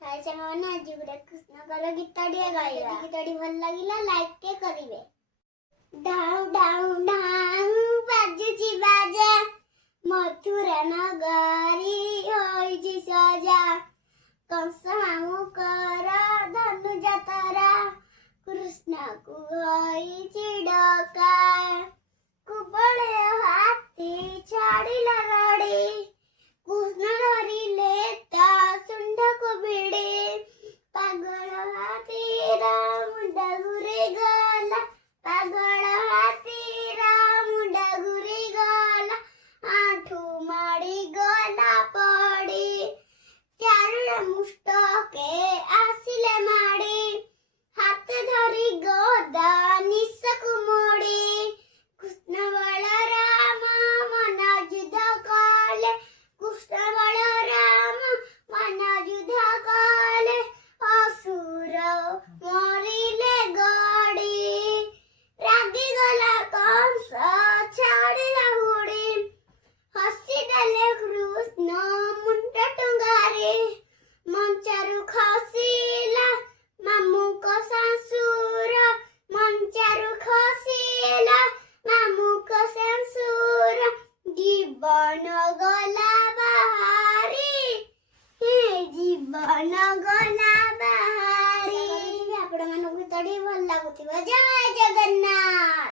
हाय साଙ୍ଗମାନେ ଆଜି ଗୋଟେ କୃଷ୍ଣଙ୍କର ଗୀତଟିଏ ଗାଇବା। ଗୀତଟି ଭଲ ଲାଗିଲା ଲାଇକ୍ ଟେ କରିବେ। ଢାଉ ଢାଉ ଢାଉ ବାଜୁଛି ବାଜା, ମଥୁରା ନଗରୀ ହୋଇଛି ସଜା। କଂସ ମାମୁଁଙ୍କର ଧନୁ ଯାତରା, କୃଷ୍ଣକୁ ହୋଇଛି ଡକା। କୁବଳେ ହାତୀ ଛାଡ଼ିଲା ରଡ଼ି, କୃଷ୍ଣ ଧରିଲେ ତା ଶୁଣ୍ଢକୁ ଭିଡ଼ି। ପାଗଳ ହାତୀର ମୁଣ୍ଡ ଘୁରି ଗଲା, ପାଗଳ ହାତୀର ମୁଣ୍ଡ ଘୁରି ଗଲା। ଆଣ୍ଠୁ ମାଡ଼ି ଗଲା ପଡ଼ି, ଚାରୁଳ ମୁଷ୍ଟକେ ଆସିଲେ ମାଡ଼ି। ହାତ ଧରି ଗଦା ନିଶକୁ ମୋଡ଼ି, କୃଷ୍ଣ ବଳରାମ ମନ ଯୁଦ୍ଧ କଲେ। କୃଷ୍ଣ ବଳରାମ ମନ ଯୁଦ୍ଧ କଲେ, ଅସୁର ମରିଲେ ଗଡ଼ି। ରାଗିଗଲା କଂସ ଛାଡ଼ିଲା ହୁଡ଼ି, ହସିଦେଲେ କୃଷ୍ଣ ମୁଣ୍ଡ ଟଙ୍ଗାରେ। ମଞ୍ଚାରୁ ଖସିଲା ମାମୁଁଙ୍କ ଶାଶୁର, ମଞ୍ଚାରୁ ଖସିଲା ମାମୁଁଙ୍କ ଶାଶୁର। ଜୀବନ ଗଲା ବାହାରି, ଜୀବନ ଗଲା ବାହାରି। ଆପଣମାନଙ୍କୁ ଗୀତଟି ଭଲ ଲାଗୁଥିବ। ଜୟ ଜଗନ୍ନାଥ।